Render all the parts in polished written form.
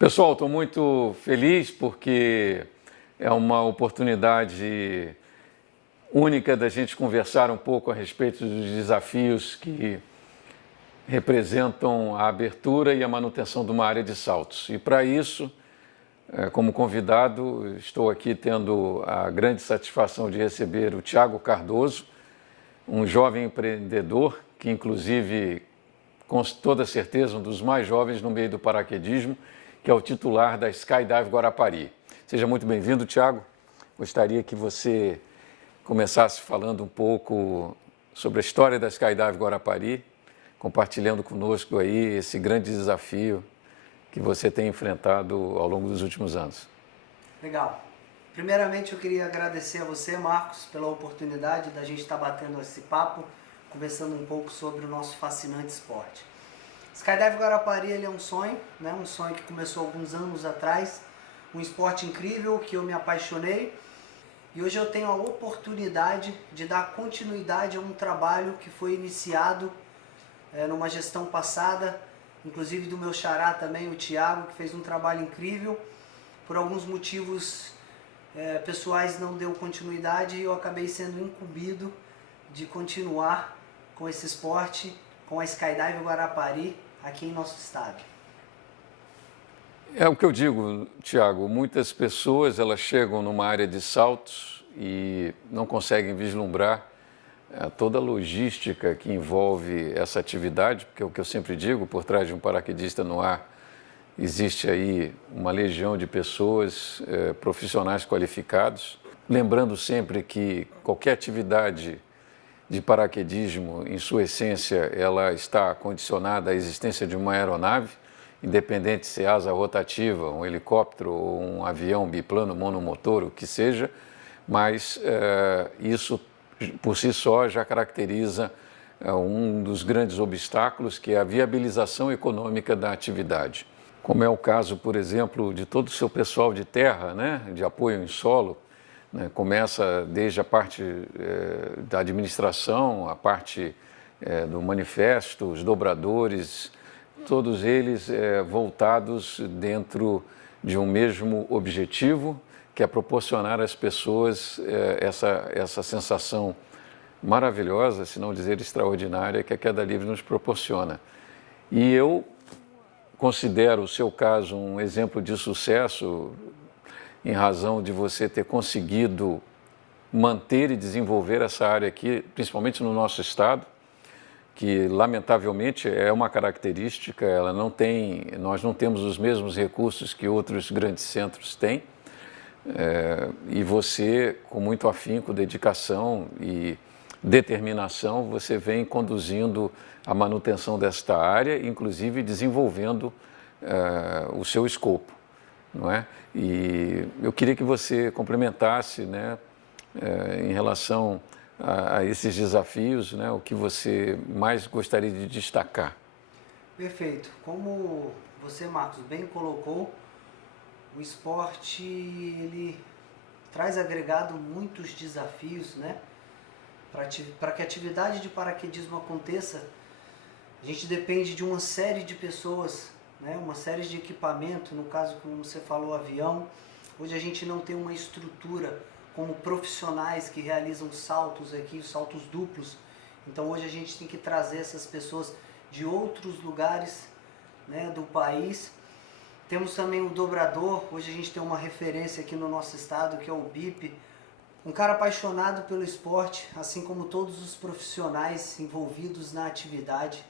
Pessoal, estou muito feliz porque é uma oportunidade única da gente conversar um pouco a respeito dos desafios que representam a abertura e a manutenção de uma área de saltos. E para isso, como convidado, estou aqui tendo a grande satisfação de receber o Tiago Cardoso, um jovem empreendedor que, inclusive, com toda certeza, um dos mais jovens no meio do paraquedismo, que é o titular da Skydive Guarapari. Seja muito bem-vindo, Tiago. Gostaria que você começasse falando um pouco sobre a história da Skydive Guarapari, compartilhando conosco aí esse grande desafio que você tem enfrentado ao longo dos últimos anos. Legal. Primeiramente, eu queria agradecer a você, Marcos, pela oportunidade da gente estar batendo esse papo, conversando um pouco sobre o nosso fascinante esporte. Skydive Guarapari ele é um sonho, né? Um sonho que começou alguns anos atrás, um esporte incrível que eu me apaixonei e hoje eu tenho a oportunidade de dar continuidade a um trabalho que foi iniciado numa gestão passada, inclusive do meu xará também, o Thiago, que fez um trabalho incrível. Por alguns motivos pessoais não deu continuidade e eu acabei sendo incumbido de continuar com esse esporte, com a Skydive Guarapari, aqui em nosso estado. É o que eu digo, Tiago, muitas pessoas elas chegam numa área de saltos e não conseguem vislumbrar toda a logística que envolve essa atividade, porque é o que eu sempre digo, por trás de um paraquedista no ar existe aí uma legião de pessoas, profissionais qualificados. Lembrando sempre que qualquer atividade de paraquedismo, em sua essência, ela está condicionada à existência de uma aeronave, independente se é asa rotativa, um helicóptero ou um avião biplano monomotor, o que seja, mas isso por si só já caracteriza um dos grandes obstáculos, que é a viabilização econômica da atividade. Como é o caso, por exemplo, de todo o seu pessoal de terra, né, de apoio em solo, né, começa desde a parte da administração, a parte do manifesto, os dobradores, todos eles voltados dentro de um mesmo objetivo, que é proporcionar às pessoas essa sensação maravilhosa, se não dizer extraordinária, que a queda livre nos proporciona. E eu considero o seu caso um exemplo de sucesso, em razão de você ter conseguido manter e desenvolver essa área aqui, principalmente no nosso estado, que lamentavelmente é uma característica, nós não temos os mesmos recursos que outros grandes centros têm, e você, com muito afinco, dedicação e determinação, você vem conduzindo a manutenção desta área, inclusive desenvolvendo o seu escopo, não é? E eu queria que você complementasse, né, em relação a esses desafios, né, o que você mais gostaria de destacar. Perfeito. Como você, Marcos, bem colocou, o esporte ele traz agregado muitos desafios, né? Para que a atividade de paraquedismo aconteça, a gente depende de uma série de pessoas, né? Uma série de equipamento, no caso, como você falou, avião. Hoje a gente não tem uma estrutura como profissionais que realizam saltos aqui, saltos duplos. Então hoje a gente tem que trazer essas pessoas de outros lugares, né, do país. Temos também o dobrador. Hoje a gente tem uma referência aqui no nosso estado, que é o BIP. Um cara apaixonado pelo esporte, assim como todos os profissionais envolvidos na atividade.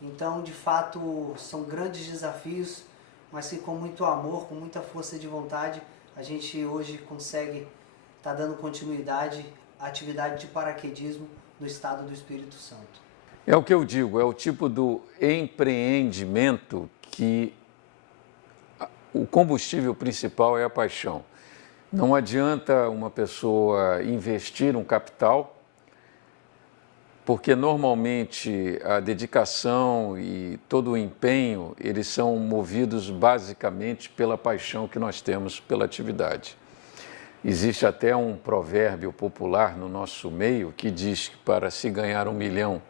Então, de fato, são grandes desafios, mas que com muito amor, com muita força de vontade, a gente hoje consegue estar dando continuidade à atividade de paraquedismo no estado do Espírito Santo. É o que eu digo, é o tipo do empreendimento que o combustível principal é a paixão. Não adianta uma pessoa investir um capital, porque normalmente a dedicação e todo o empenho, eles são movidos basicamente pela paixão que nós temos pela atividade. Existe até um provérbio popular no nosso meio que diz que para se ganhar 1 milhão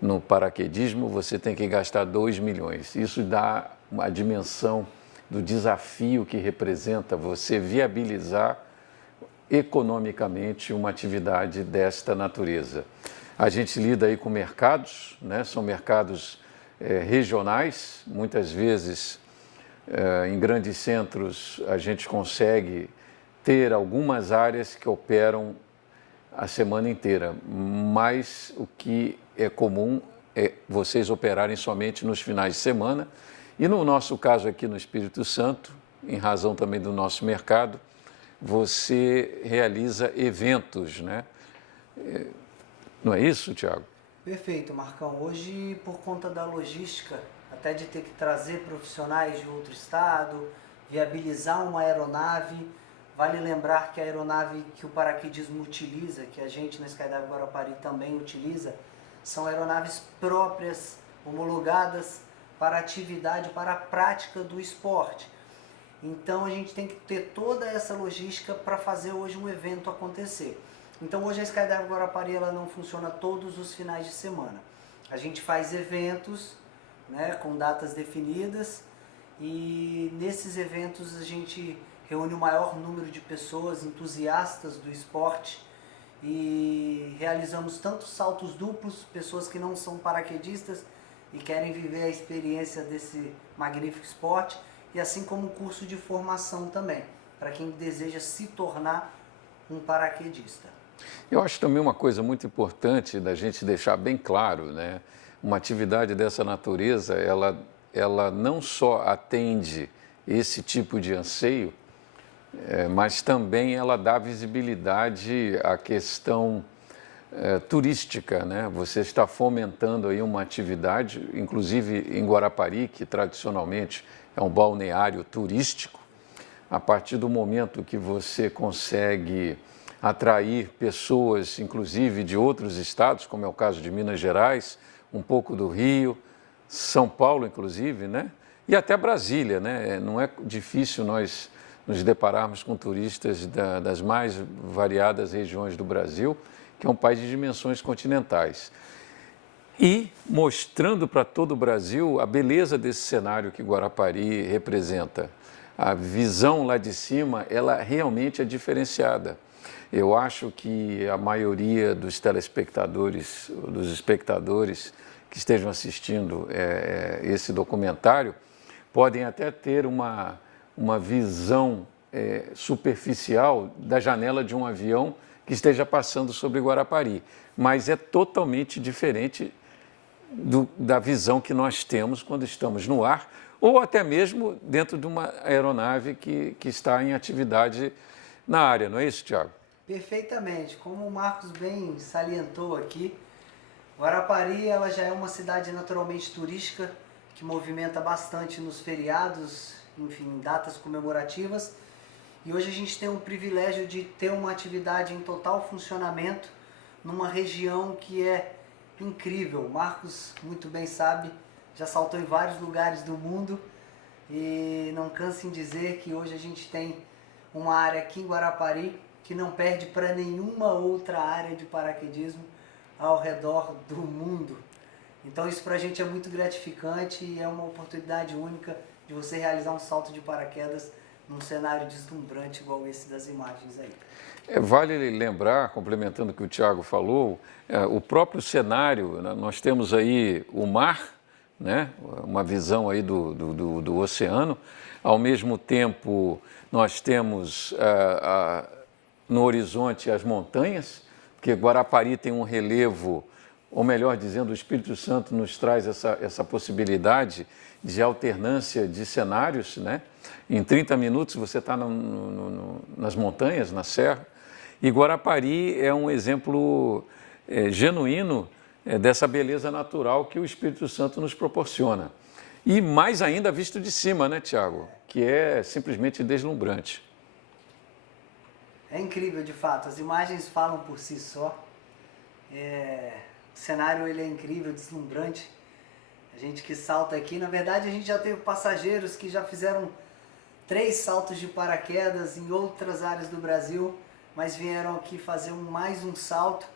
no paraquedismo, você tem que gastar 2 milhões. Isso dá a dimensão do desafio que representa você viabilizar economicamente uma atividade desta natureza. A gente lida aí com mercados, né? São mercados regionais, muitas vezes em grandes centros a gente consegue ter algumas áreas que operam a semana inteira, mas o que é comum é vocês operarem somente nos finais de semana e no nosso caso aqui no Espírito Santo, em razão também do nosso mercado, você realiza eventos, né? Não é isso, Tiago? Perfeito, Marcão. Hoje, por conta da logística, até de ter que trazer profissionais de outro estado, viabilizar uma aeronave, vale lembrar que a aeronave que o paraquedismo utiliza, que a gente na Skydive Guarapari também utiliza, são aeronaves próprias, homologadas para a atividade, para a prática do esporte. Então a gente tem que ter toda essa logística para fazer hoje um evento acontecer. Então hoje a Skydive Guarapari ela não funciona todos os finais de semana. A gente faz eventos, né, com datas definidas, e nesses eventos a gente reúne o maior número de pessoas entusiastas do esporte e realizamos tanto saltos duplos, pessoas que não são paraquedistas e querem viver a experiência desse magnífico esporte, e assim como um curso de formação também, para quem deseja se tornar um paraquedista. Eu acho também uma coisa muito importante da gente deixar bem claro, né? Uma atividade dessa natureza, ela não só atende esse tipo de anseio, mas também ela dá visibilidade à questão turística, né? Você está fomentando aí uma atividade, inclusive em Guarapari, que tradicionalmente é um balneário turístico. A partir do momento que você consegue atrair pessoas, inclusive de outros estados, como é o caso de Minas Gerais, um pouco do Rio, São Paulo, inclusive, né? E até Brasília, né? Não é difícil nós nos depararmos com turistas das mais variadas regiões do Brasil, que é um país de dimensões continentais. E mostrando para todo o Brasil a beleza desse cenário que Guarapari representa. A visão lá de cima, ela realmente é diferenciada. Eu acho que a maioria dos telespectadores, dos espectadores que estejam assistindo esse documentário, podem até ter uma visão superficial da janela de um avião que esteja passando sobre Guarapari, mas é totalmente diferente da visão que nós temos quando estamos no ar, ou até mesmo dentro de uma aeronave que está em atividade na área, não é isso, Tiago? Perfeitamente, como o Marcos bem salientou aqui, Guarapari ela já é uma cidade naturalmente turística, que movimenta bastante nos feriados, enfim, datas comemorativas, e hoje a gente tem o privilégio de ter uma atividade em total funcionamento numa região que é incrível. O Marcos muito bem sabe, já saltou em vários lugares do mundo e não canso em dizer que hoje a gente tem uma área aqui em Guarapari que não perde para nenhuma outra área de paraquedismo ao redor do mundo. Então isso para a gente é muito gratificante e é uma oportunidade única de você realizar um salto de paraquedas num cenário deslumbrante igual esse das imagens aí. Vale lembrar, complementando o que o Tiago falou, o próprio cenário, né? Nós temos aí o mar, né? Uma visão aí do oceano, ao mesmo tempo nós temos no horizonte as montanhas, porque Guarapari tem um relevo, ou melhor dizendo, o Espírito Santo nos traz essa possibilidade de alternância de cenários, né? Em 30 minutos você está nas montanhas, na serra, e Guarapari é um exemplo genuíno dessa beleza natural que o Espírito Santo nos proporciona. E mais ainda visto de cima, né, Tiago? Que é simplesmente deslumbrante. É incrível, de fato. As imagens falam por si só. O cenário ele é incrível, deslumbrante. A gente que salta aqui, na verdade a gente já teve passageiros que já fizeram 3 saltos de paraquedas em outras áreas do Brasil, mas vieram aqui fazer mais um salto.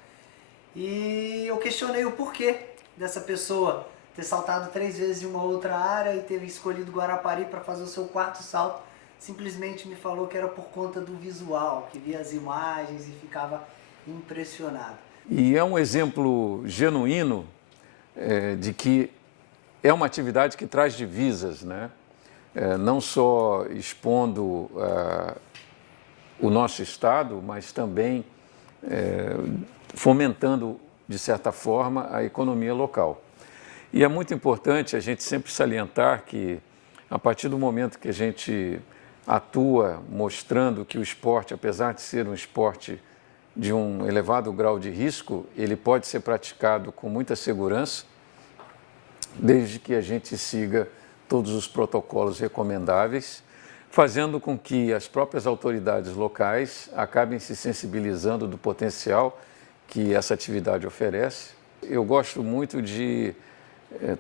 E eu questionei o porquê dessa pessoa ter saltado 3 vezes em uma outra área e ter escolhido Guarapari para fazer o seu 4º salto, simplesmente me falou que era por conta do visual, que via as imagens e ficava impressionado. E é um exemplo genuíno de que é uma atividade que traz divisas, né? Não só expondo o nosso estado, mas também fomentando, de certa forma, a economia local. E é muito importante a gente sempre salientar que, a partir do momento que a gente atua mostrando que o esporte, apesar de ser um esporte de um elevado grau de risco, ele pode ser praticado com muita segurança, desde que a gente siga todos os protocolos recomendáveis, fazendo com que as próprias autoridades locais acabem se sensibilizando do potencial que essa atividade oferece. Eu gosto muito de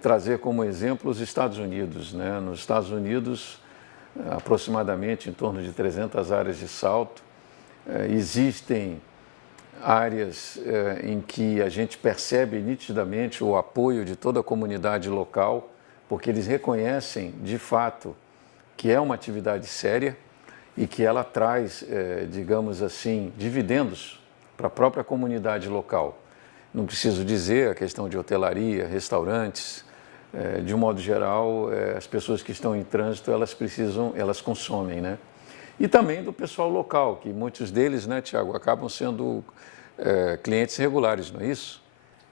trazer como exemplo os Estados Unidos, né? Nos Estados Unidos, aproximadamente em torno de 300 áreas de salto, existem áreas em que a gente percebe nitidamente o apoio de toda a comunidade local, porque eles reconhecem, de fato, que é uma atividade séria e que ela traz, digamos assim, dividendos para a própria comunidade local. Não preciso dizer a questão de hotelaria, restaurantes, de um modo geral, as pessoas que estão em trânsito, elas consomem, né? E também do pessoal local, que muitos deles, né, Tiago, acabam sendo clientes regulares, não é isso?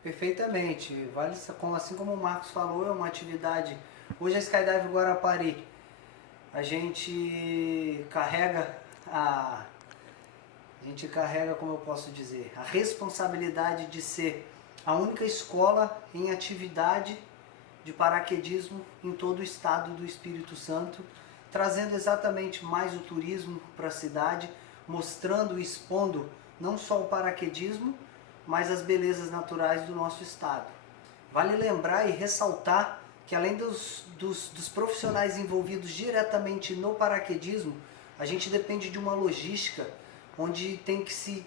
Perfeitamente. Vale, assim como o Marcos falou, é uma atividade. Hoje a Skydive Guarapari, a gente carrega como eu posso dizer, a responsabilidade de ser a única escola em atividade de paraquedismo em todo o estado do Espírito Santo, trazendo exatamente mais o turismo para a cidade, mostrando e expondo não só o paraquedismo, mas as belezas naturais do nosso estado. Vale lembrar e ressaltar que além dos profissionais envolvidos diretamente no paraquedismo, a gente depende de uma logística onde tem que se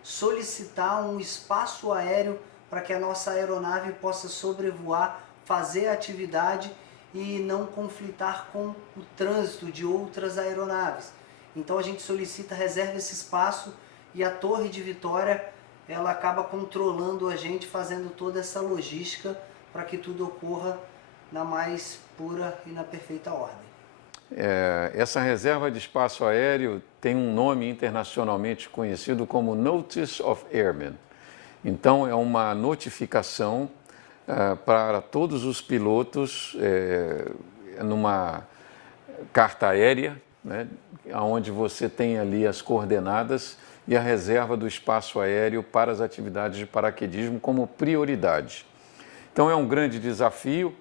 solicitar um espaço aéreo para que a nossa aeronave possa sobrevoar, fazer a atividade e não conflitar com o trânsito de outras aeronaves. Então a gente solicita, reserva esse espaço e a Torre de Vitória ela acaba controlando a gente, fazendo toda essa logística para que tudo ocorra na mais pura e na perfeita ordem. Essa reserva de espaço aéreo tem um nome internacionalmente conhecido como Notice of Airmen. Então, é uma notificação para todos os pilotos numa carta aérea, né, onde você tem ali as coordenadas e a reserva do espaço aéreo para as atividades de paraquedismo como prioridade. Então, é um grande desafio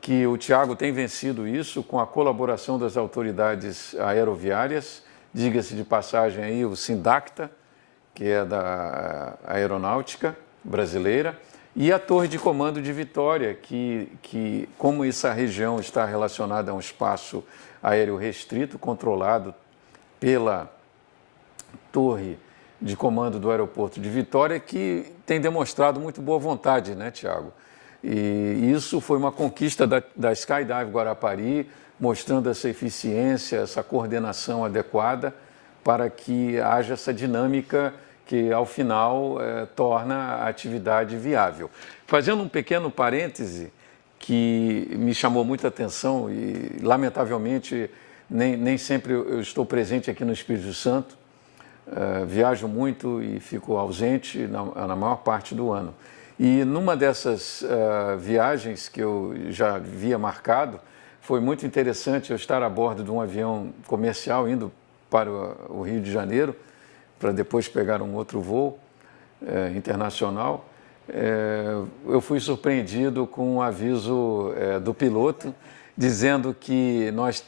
que o Tiago tem vencido isso com a colaboração das autoridades aeroviárias, diga-se de passagem aí o Sindacta, que é da aeronáutica brasileira, e a Torre de Comando de Vitória, que como essa região está relacionada a um espaço aéreo restrito, controlado pela Torre de Comando do Aeroporto de Vitória, que tem demonstrado muito boa vontade, né, Tiago? E isso foi uma conquista da Skydive Guarapari, mostrando essa eficiência, essa coordenação adequada para que haja essa dinâmica que, ao final, torna a atividade viável. Fazendo um pequeno parêntese que me chamou muita atenção e, lamentavelmente, nem sempre eu estou presente aqui no Espírito Santo, viajo muito e fico ausente na maior parte do ano. E numa dessas viagens que eu já havia marcado, foi muito interessante eu estar a bordo de um avião comercial indo para o Rio de Janeiro, para depois pegar um outro voo internacional. Eu fui surpreendido com um aviso do piloto, dizendo que nós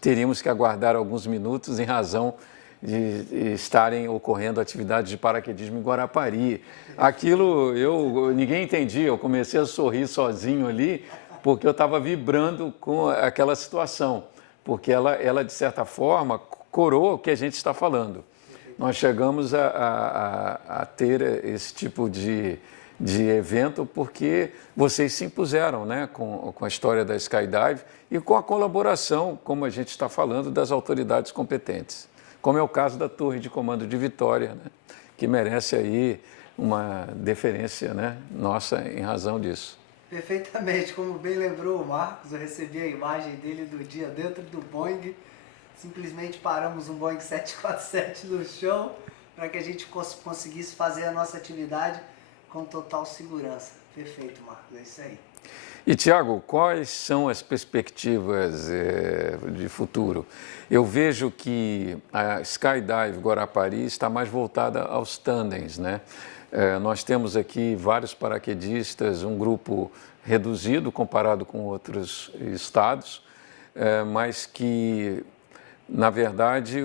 teríamos que aguardar alguns minutos em razão de estarem ocorrendo atividades de paraquedismo em Guarapari. Aquilo ninguém entendia, eu comecei a sorrir sozinho ali, porque eu estava vibrando com aquela situação, porque ela de certa forma, coroa o que a gente está falando. Nós chegamos a ter esse tipo de de evento, porque vocês se impuseram, né, com a história da Skydive e com a colaboração, como a gente está falando, das autoridades competentes, como é o caso da Torre de Comando de Vitória, né, que merece aí uma deferência, né, nossa em razão disso. Perfeitamente, como bem lembrou o Marcos, eu recebi a imagem dele do dia dentro do Boeing. Simplesmente paramos um Boeing 747 no chão para que a gente conseguisse fazer a nossa atividade com total segurança. Perfeito, Marcos, é isso aí. E, Tiago, quais são as perspectivas de futuro? Eu vejo que a Skydive Guarapari está mais voltada aos tandens, né? Nós temos aqui vários paraquedistas, um grupo reduzido comparado com outros estados, mas que, na verdade,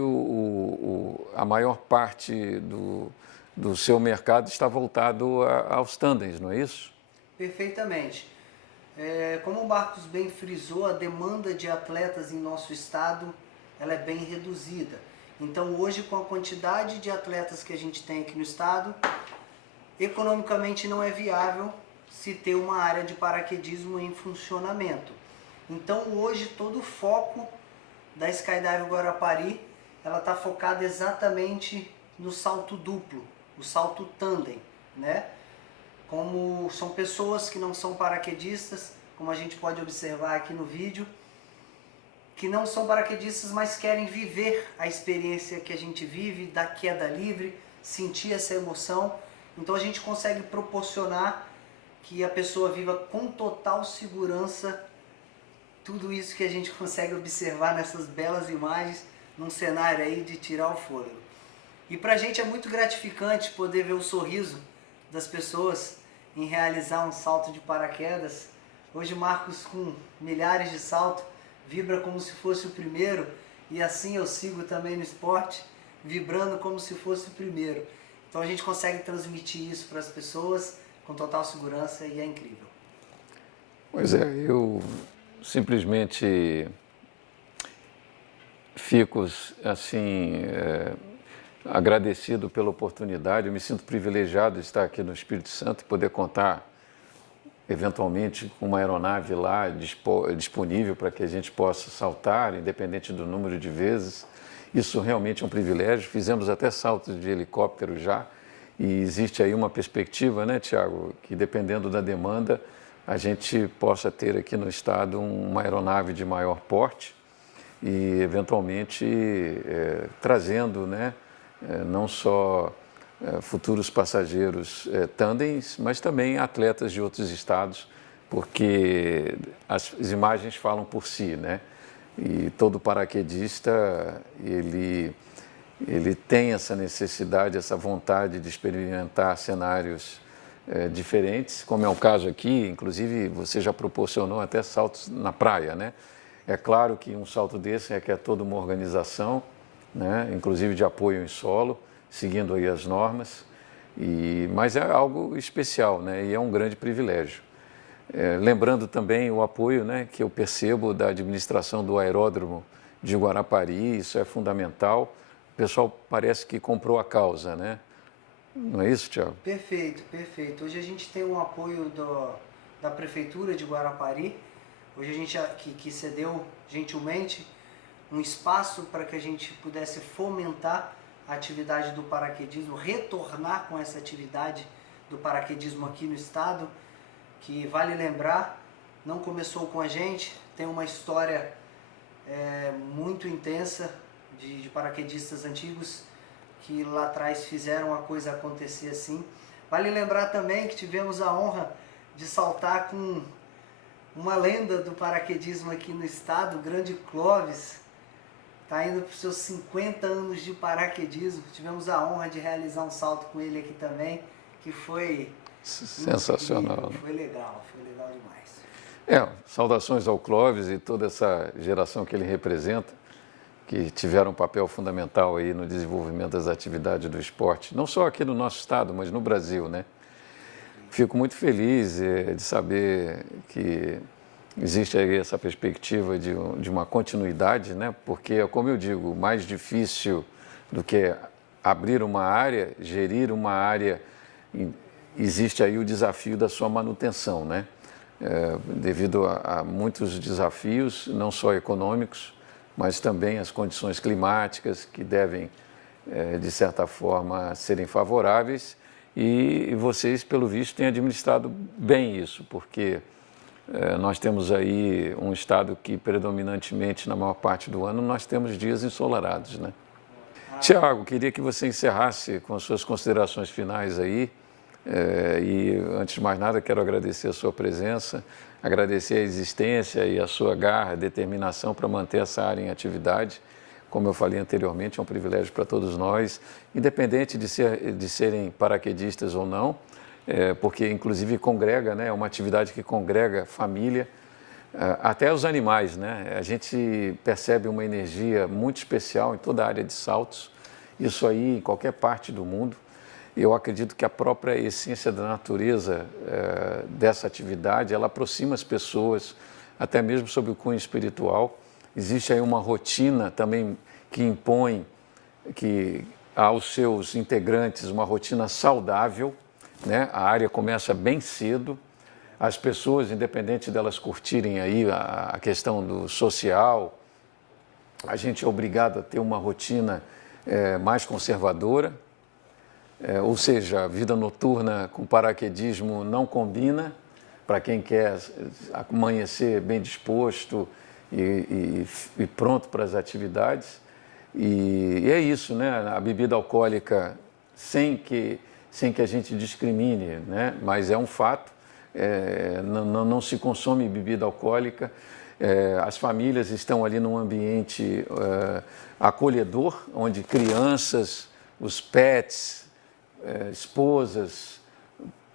a maior parte do seu mercado está voltado aos tandens, não é isso? Perfeitamente. Como o Marcos bem frisou, a demanda de atletas em nosso estado ela é bem reduzida. Então, hoje, com a quantidade de atletas que a gente tem aqui no estado, economicamente não é viável se ter uma área de paraquedismo em funcionamento. Então, hoje, todo o foco da Skydive Guarapari, ela está focada exatamente no salto duplo, o salto tandem, né? Como são pessoas que não são paraquedistas, como a gente pode observar aqui no vídeo, que não são paraquedistas, mas querem viver a experiência que a gente vive da queda livre, sentir essa emoção. Então a gente consegue proporcionar que a pessoa viva com total segurança tudo isso que a gente consegue observar nessas belas imagens, num cenário aí de tirar o fôlego. E pra gente é muito gratificante poder ver o sorriso das pessoas em realizar um salto de paraquedas. Hoje Marcos, com milhares de saltos, vibra como se fosse o primeiro, e assim eu sigo também no esporte, vibrando como se fosse o primeiro. Então a gente consegue transmitir isso para as pessoas com total segurança e é incrível. Pois é, eu simplesmente fico assim agradecido pela oportunidade. Eu me sinto privilegiado de estar aqui no Espírito Santo e poder contar eventualmente com uma aeronave lá disponível para que a gente possa saltar, independente do número de vezes. Isso realmente é um privilégio. Fizemos até saltos de helicóptero já e existe aí uma perspectiva, né, Tiago, que dependendo da demanda a gente possa ter aqui no estado uma aeronave de maior porte e eventualmente trazendo, né, não só futuros passageiros tandens, mas também atletas de outros estados, porque as imagens falam por si, né? E todo paraquedista, ele tem essa necessidade, essa vontade de experimentar cenários diferentes, como é o caso aqui. Inclusive você já proporcionou até saltos na praia, né? É claro que um salto desse requer toda uma organização, né? Inclusive de apoio em solo, seguindo aí as normas, mas é algo especial, né? E é um grande privilégio. Lembrando também o apoio, né, que eu percebo da administração do aeródromo de Guarapari, isso é fundamental. O pessoal parece que comprou a causa, né? Não é isso, Tiago? Perfeito, perfeito. Hoje a gente tem um apoio da Prefeitura de Guarapari. Hoje a gente que cedeu gentilmente um espaço para que a gente pudesse fomentar a atividade do paraquedismo, retornar com essa atividade do paraquedismo aqui no estado, que vale lembrar, não começou com a gente, tem uma história muito intensa de paraquedistas antigos que lá atrás fizeram a coisa acontecer assim. Vale lembrar também que tivemos a honra de saltar com uma lenda do paraquedismo aqui no estado, o grande Clóvis. Está indo para os seus 50 anos de paraquedismo. Tivemos a honra de realizar um salto com ele aqui também, que foi sensacional. Incrível. Foi legal demais. Saudações ao Clóvis e toda essa geração que ele representa, que tiveram um papel fundamental aí no desenvolvimento das atividades do esporte, não só aqui no nosso estado, mas no Brasil, né? Fico muito feliz de saber que existe aí essa perspectiva de uma continuidade, né? Porque, como eu digo, mais difícil do que abrir uma área, gerir uma área existe aí o desafio da sua manutenção, né? Devido a muitos desafios, não só econômicos, mas também as condições climáticas que devem, de certa forma, serem favoráveis. E vocês, pelo visto, têm administrado bem isso, porque nós temos aí um estado que, predominantemente, na maior parte do ano, nós temos dias ensolarados, né? Tiago, queria que você encerrasse com as suas considerações finais aí. E, antes de mais nada, quero agradecer a sua presença, agradecer a existência e a sua garra, determinação para manter essa área em atividade. Como eu falei anteriormente, é um privilégio para todos nós, independente de serem paraquedistas ou não, porque, inclusive, congrega, né? É uma atividade que congrega família, até os animais, né? A gente percebe uma energia muito especial em toda a área de saltos, isso aí em qualquer parte do mundo. Eu acredito que a própria essência da natureza dessa atividade, ela aproxima as pessoas, até mesmo sob o cunho espiritual. Existe aí uma rotina também que impõe aos seus integrantes uma rotina saudável, né? A área começa bem cedo. As pessoas, independente delas curtirem aí a questão do social, a gente é obrigado a ter uma rotina mais conservadora. Ou seja, a vida noturna com paraquedismo não combina para quem quer amanhecer bem disposto e pronto para as atividades. E é isso, né? A bebida alcoólica, sem que a gente discrimine, né? Mas é um fato, não se consome bebida alcoólica. As famílias estão ali num ambiente acolhedor, onde crianças, os pets, esposas,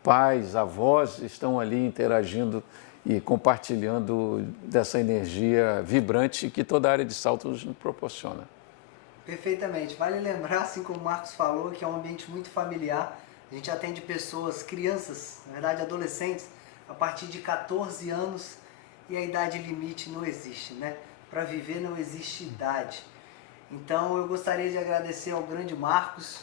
pais, avós estão ali interagindo e compartilhando dessa energia vibrante que toda a área de saltos nos proporciona. Perfeitamente. Vale lembrar, assim como o Marcos falou, que é um ambiente muito familiar. A gente atende pessoas, crianças, na verdade adolescentes, a partir de 14 anos, e a idade limite não existe, né? Para viver não existe idade. Então eu gostaria de agradecer ao grande Marcos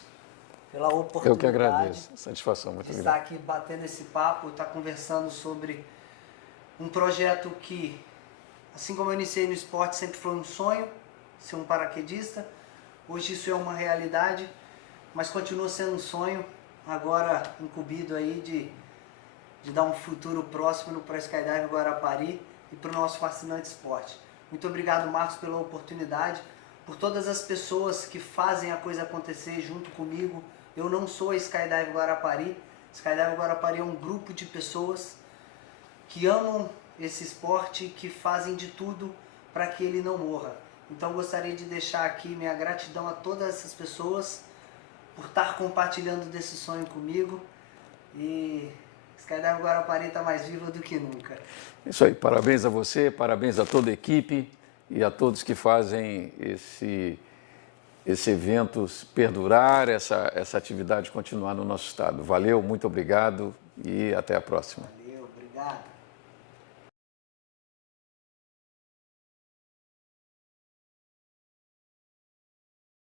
pela oportunidade. Eu que agradeço, satisfação muito grande. Estar aqui batendo esse papo, estar conversando sobre um projeto que, assim como eu iniciei no esporte, sempre foi um sonho, ser um paraquedista. Hoje isso é uma realidade, mas continua sendo um sonho, agora incumbido aí de dar um futuro próximo para a Skydive Guarapari e para o nosso fascinante esporte. Muito obrigado, Marcos, pela oportunidade, por todas as pessoas que fazem a coisa acontecer junto comigo. Eu não sou a Skydive Guarapari. Skydive Guarapari é um grupo de pessoas que amam esse esporte, que fazem de tudo para que ele não morra. Então gostaria de deixar aqui minha gratidão a todas essas pessoas por estar compartilhando desse sonho comigo. E Skydive Guarapari está mais viva do que nunca. Isso aí, parabéns a você, parabéns a toda a equipe e a todos que fazem esse evento perdurar, essa atividade continuar no nosso estado. Valeu, muito obrigado e até a próxima. Valeu, obrigado.